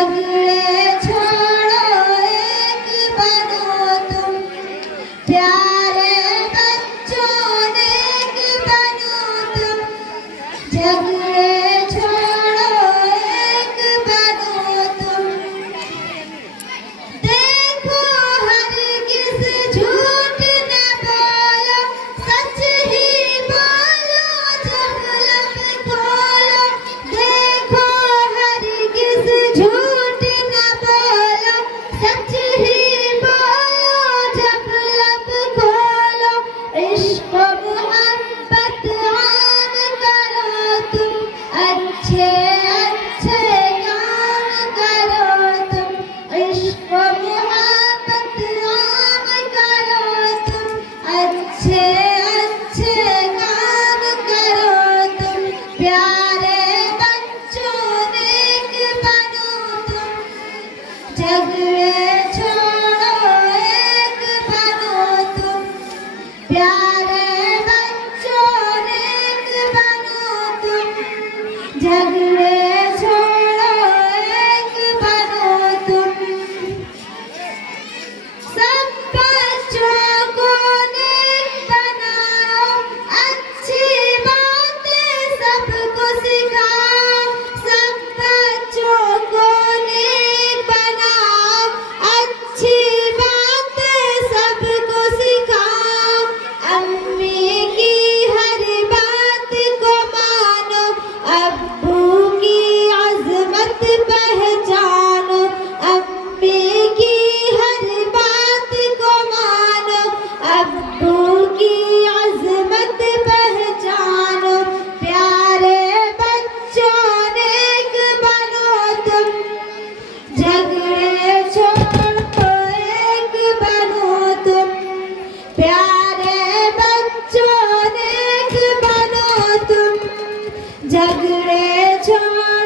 झगड़े छोड़ो एक बनो तुम, प्यारे बच्चों नेक बनो तुम। झगड़े छोड़ो एक बनो तुम। देखो हरगिज़ झूठ न बोलो, सच ही बोलो जब लब खोलो। देखो हरगिज़ झूठ न बोलो, सच ही बोलो जब लब खोलो। इश्क मोहब्बत आम करो तुम, अच्छे अच्छे काम करो तुम। इश्क मोहब्बत आम करो तुम, अच्छे अच्छे काम करो तुम। प्यारे बच्चों नेक बनो तुम, झगड़े छोड़ो एक बनो तुम। प्यारे बच्चों नेक बनो तुम, झगड़े छोड़ो एक बनो तुम। सब बच्चों को नेक बनाओ, अच्छी बातें सबको सिखाओ। सब बच्चों को नेक बनाओ, अच्छी बातें सबको सिखाओ। अम्मी की हर बात को मानो, अब्बू की अज़मत पहचानो। अम्मी की हर बात को मानो, अब्बू की अज़मत पहचानो। प्यारे बच्चों नेक बनो तुम, झगड़े छोड़ो एक बनो तुम। प्यारे बच्चों नेक बनो तुम, झगड़े छोड़ो